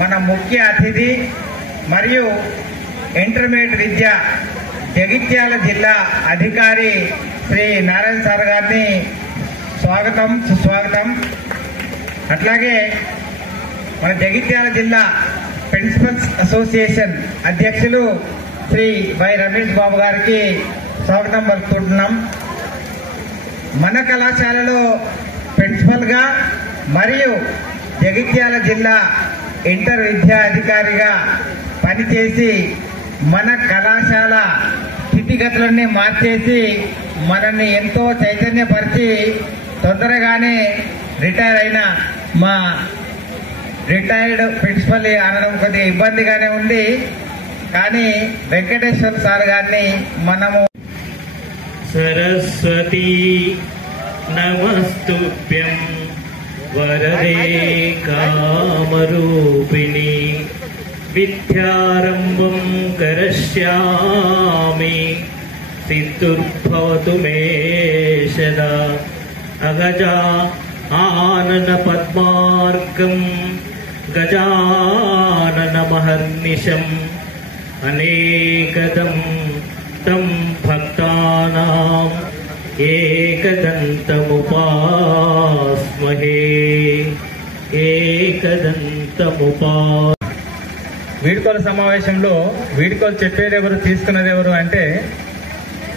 మన ముఖ్య అతిథి మరియు ఇంటర్మీడియట్ విద్య జగిత్యాల జిల్లా అధికారి శ్రీ నారాయణ సార్ గారిని స్వాగతం సుస్వాగతం. అట్లాగే మన జగిత్యాల జిల్లా ప్రిన్సిపల్స్ అసోసియేషన్ అధ్యక్షులు శ్రీ వై రమేష్ బాబు గారికి స్వాగతం పలుకుతున్నాం. మన కళాశాలలో ప్రిన్సిపల్ గా మరియు జగిత్యాల జిల్లా ఇంటర్ విద్యా అధికారిగా పనిచేసి మన కళాశాల స్థితిగతులన్నీ మార్చేసి మనల్ని ఎంతో చైతన్యపరిచి తొందరగానే రిటైర్ అయిన మా రిటైర్డ్ ప్రిన్సిపల్ అనడం కొద్దిగా ఇబ్బందిగానే ఉంది. కానీ వెంకటేశ్వర సార్ గారిని మనము సరస్వతీ నమస్తుభ్యం వరదే కామరూపిణి విద్యారంభం కరిష్యామి సిద్ధుర్భవతు మే సదా. అగజా ఆనన పద్మార్గం గజానన మహర్నిశం అనేకదం తం భక్తానాం ఏకదంతముపాస్మహే ఏకదంతముపా. వీడ్కోలు సమావేశంలో వీడ్కోలు చెప్పేది ఎవరు, తీసుకున్నది ఎవరు అంటే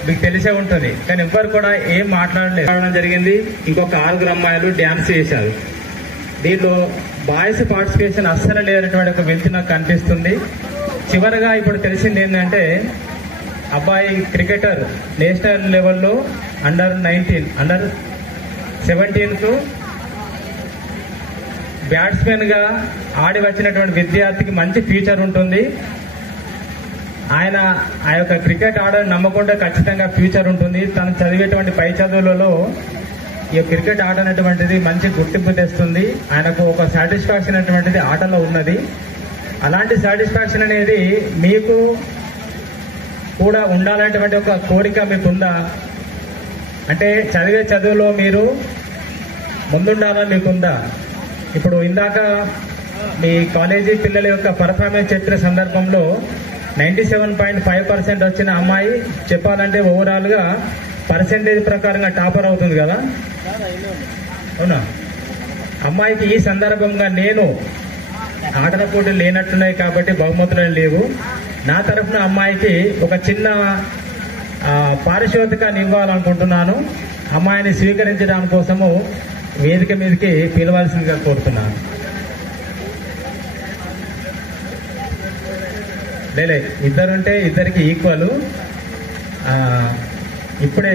మీకు తెలిసే ఉంటుంది. కానీ ఎవ్వరు కూడా ఏం మాట్లాడడం జరిగింది. ఇంకొక 6 అమ్మాయిలు డ్యాన్స్ చేశారు. దీంట్లో బాయ్స్ పార్టిసిపేషన్ అస్సలు లేనటువంటి ఒక వెలితి నాకు కనిపిస్తుంది. చివరగా ఇప్పుడు తెలిసింది ఏంటంటే అబ్బాయి క్రికెటర్ నేషనల్ లెవెల్లో అండర్ 17 బ్యాట్స్మెన్ గా ఆడి వచ్చినటువంటి విద్యార్థికి మంచి ఫ్యూచర్ ఉంటుంది. ఆయన ఆ యొక్క క్రికెట్ ఆడని నమ్మకుండా ఖచ్చితంగా ఫ్యూచర్ ఉంటుంది. తను చదివేటువంటి పై చదువులలో ఈ క్రికెట్ ఆట అనేటువంటిది మంచి గుర్తింపు తెస్తుంది. ఆయనకు ఒక సాటిస్ఫాక్షన్ అనేటువంటిది ఆటలో ఉన్నది. అలాంటి సాటిస్ఫాక్షన్ అనేది మీకు కూడా ఉండాలనేటువంటి ఒక కోరిక మీకుందా? అంటే చదివే చదువులో మీరు ముందుండాలని మీకుందా? ఇప్పుడు ఇందాక మీ కాలేజీ పిల్లల యొక్క పర్ఫార్మెన్స్ చెప్పిన సందర్భంలో 97.5% వచ్చిన అమ్మాయి చెప్పాలంటే ఓవరాల్ గా పర్సెంటేజ్ ప్రకారంగా టాపర్ అవుతుంది కదా, అవునా? అమ్మాయికి ఈ సందర్భంగా నేను ఆటల పోటీలు లేనట్టున్నాయి కాబట్టి బహుమతులు లేవు. నా తరఫున అమ్మాయికి ఒక చిన్న పారితోషికాన్ని ఇవ్వాలనుకుంటున్నాను. అమ్మాయిని స్వీకరించడానికి కోసము వేదిక మీదకి పిలవాల్సిందిగా కోరుతున్నాను. లేలే, ఇద్దరుంటే ఇద్దరికి ఈక్వల్. ఇప్పుడే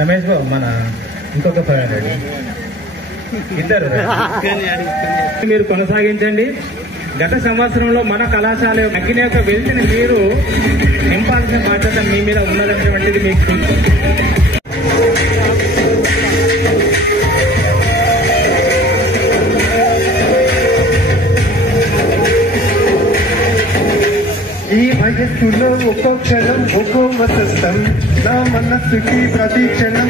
రమేష్ బాబు మన ఇంకొక 500 ఇద్దరు మీరు కొనసాగించండి. గత సంవత్సరంలో మన కళాశాల అగ్ని యొక్క వెలితిని మీరు నింపాల్సిన బాధ్యత మీ మీద ఉన్నదనేటువంటిది మీకు ఈ వయస్సులో ఒక్కో క్షణం ఒక్కో వసంతం నా మనస్సుకి ప్రతి క్షణం